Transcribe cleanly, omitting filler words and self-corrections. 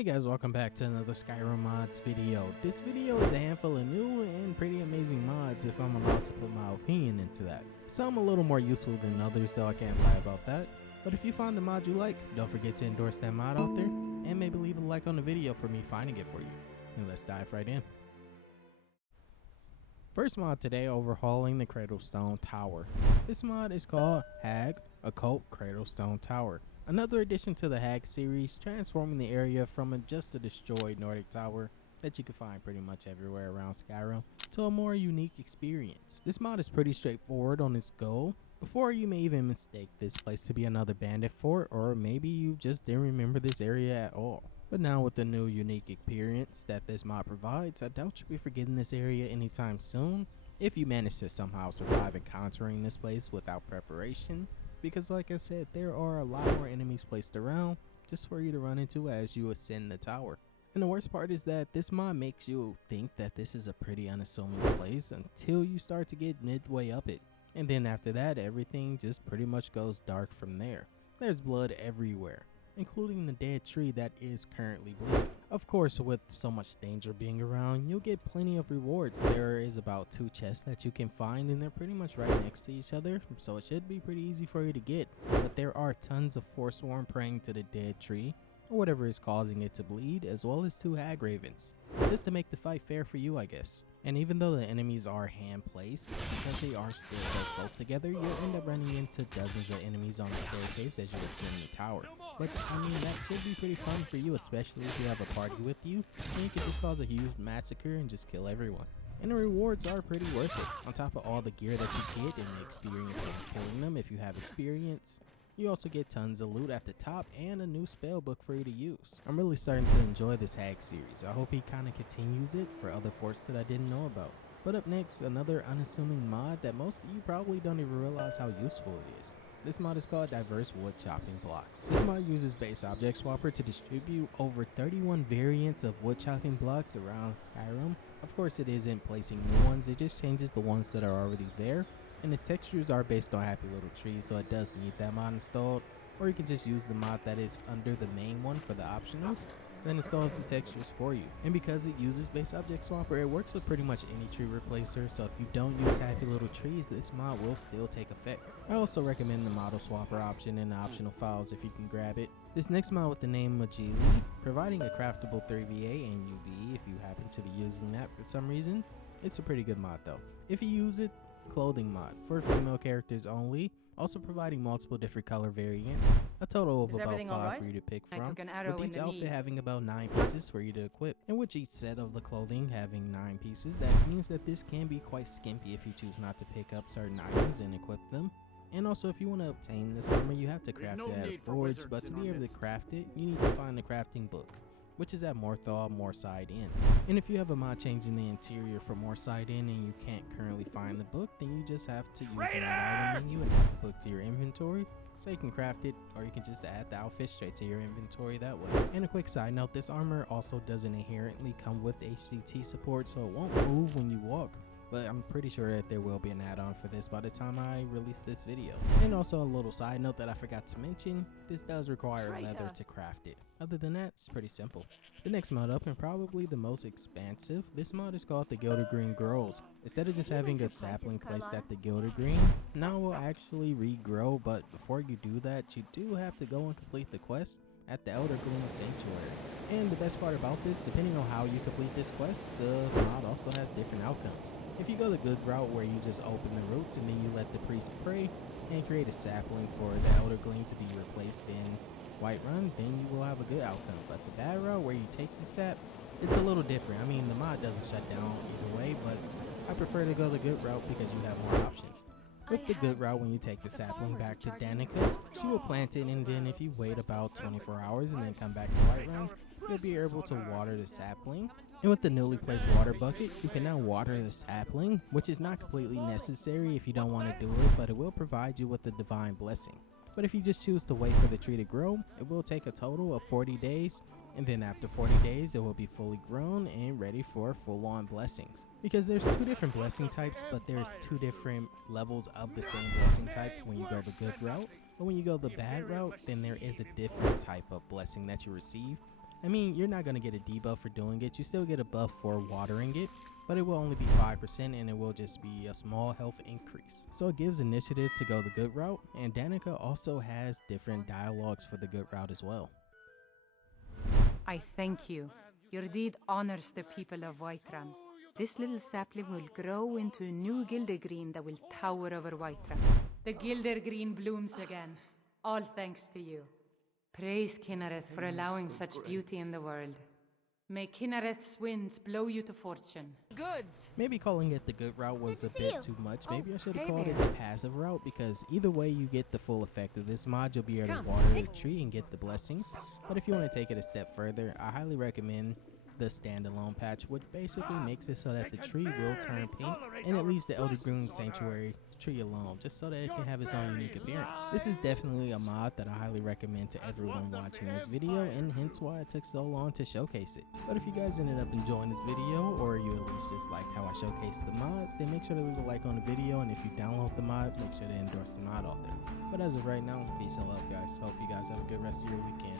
Hey guys, welcome back to another Skyrim mods video. This video is a handful of new and pretty amazing mods if I'm allowed to put my opinion into that. Some a little more useful than others, though I can't lie about that. But if you find a mod you like, don't forget to endorse that mod out there and maybe leave a like on the video for me finding it for you. And let's dive right in. First mod today, overhauling the Cradlestone Tower. This mod is called Occult Cradlestone Tower. Another addition to the Hag series, transforming the area from just a destroyed Nordic tower that you can find pretty much everywhere around Skyrim to a more unique experience. This mod is pretty straightforward on its goal. Before, you may even mistake this place to be another bandit fort, or maybe you just didn't remember this area at all. But now with the new unique experience that this mod provides, I doubt you'll be forgetting this area anytime soon if you manage to somehow survive encountering this place without preparation. Because like I said, there are a lot more enemies placed around just for you to run into as you ascend the tower. And the worst part is that this mod makes you think that this is a pretty unassuming place until you start to get midway up it. And then after that, everything just pretty much goes dark from there. There's blood everywhere, including the dead tree that is currently bleeding. Of course, with so much danger being around, you'll get plenty of rewards. There is about 2 chests that you can find, and they're pretty much right next to each other, so it should be pretty easy for you to get. But there are tons of Forsworn praying to the dead tree, or whatever is causing it to bleed, as well as 2 hag ravens, just to make the fight fair for you, I guess. And even though the enemies are hand placed, because they are still so close together, you'll end up running into dozens of enemies on the staircase as you ascend the tower. But I mean, that should be pretty fun for you, especially if you have a party with you, and you can just cause a huge massacre and just kill everyone. And the rewards are pretty worth it. On top of all the gear that you get and the experience from killing them if you have experience, you also get tons of loot at the top and a new spell book for you to use. I'm really starting to enjoy this Hag series. I hope he kind of continues it for other forts that I didn't know about. But up next, another unassuming mod that most of you probably don't even realize how useful it is. This mod is called Diverse Woodchopping Blocks. This mod uses Base Object Swapper to distribute over 31 variants of woodchopping blocks around Skyrim. Of course, it isn't placing new ones, it just changes the ones that are already there. And the textures are based on Happy Little Trees, so it does need that mod installed. Or you can just use the mod that is under the main one for the optionals, that installs the textures for you. And because it uses Base Object Swapper, it works with pretty much any tree replacer, so if you don't use Happy Little Trees, this mod will still take effect. I also recommend the model swapper option in the optional files if you can grab it. This next mod with the name Mageali, providing a craftable 3VA and UV if you happen to be using that for some reason. It's a pretty good mod though. If you use it, clothing mod for female characters only, also providing multiple different color variants, a total of about 5 for you to pick from, with each outfit having about 9 pieces for you to equip, and with each set of the clothing having 9 pieces, that means that this can be quite skimpy if you choose not to pick up certain items and equip them. And also, if you want to obtain this armor, you have to craft it at a forge, but to be able to craft it, you need to find the crafting book, which is at Moorside Inn. And if you have a mod changing the interior for Moorside Inn and you can't currently find the book, then you just have to use the item menu and add the book to your inventory, so you can craft it, or you can just add the outfit straight to your inventory that way. And a quick side note, this armor also doesn't inherently come with HCT support, so it won't move when you walk. But I'm pretty sure that there will be an add-on for this by the time I release this video. And also a little side note that I forgot to mention, this does require leather to craft it. Other than that, it's pretty simple. The next mod up, and probably the most expansive, this mod is called the Gildergreen Grows. Instead of just having a sapling placed at the Gildergreen, now it will actually regrow, but before you do that, you do have to go and complete the quest at the Gildergreen Sanctuary. And the best part about this, depending on how you complete this quest, the mod also has different outcomes. If you go the good route where you just open the roots and then you let the priest pray and create a sapling for the Gildergreen to be replaced in Whiterun, then you will have a good outcome. But the bad route where you take the sap, it's a little different. I mean, the mod doesn't shut down either way, but I prefer to go the good route because you have more options. With the good route, when you take the sapling back to Danica, she will plant it, and then if you wait about 24 hours and then come back to Whiterun, you'll be able to water the sapling. And with the newly placed water bucket, you can now water the sapling, which is not completely necessary if you don't want to do it, but it will provide you with the divine blessing. But if you just choose to wait for the tree to grow, it will take a total of 40 days, and then after 40 days it will be fully grown and ready for full-on blessings. Because there's 2 different blessing types, but there's 2 different levels of the same blessing type when you go the good route. But when you go the bad route, then there is a different type of blessing that you receive. I mean, you're not going to get a debuff for doing it, you still get a buff for watering it, but it will only be 5% and it will just be a small health increase. So it gives initiative to go the good route, and Danica also has different dialogues for the good route as well. I thank you. Your deed honors the people of Whiterun. This little sapling will grow into a new Gildergreen that will tower over Whiterun. The Gildergreen blooms again. All thanks to you. Praise Kinnereth for allowing such beauty in the world. May Kinnereth's winds blow you to fortune. Goods! Maybe calling it the good route was a bit too much. Maybe I should have called it the passive route, because either way you get the full effect of this mod. You'll be able to water the tree and get the blessings. But if you want to take it a step further, I highly recommend the standalone patch, which basically makes it so that the tree will turn pink, and it leaves the Gildergreen Sanctuary tree alone, just so that it can have its own unique appearance. This is definitely a mod that I highly recommend to everyone watching this video, and hence why it took so long to showcase it. But if you guys ended up enjoying this video, or you at least just liked how I showcased the mod, then make sure to leave a like on the video, and if you download the mod, make sure to endorse the mod author. But as of right now, peace and love guys. Hope you guys have a good rest of your weekend.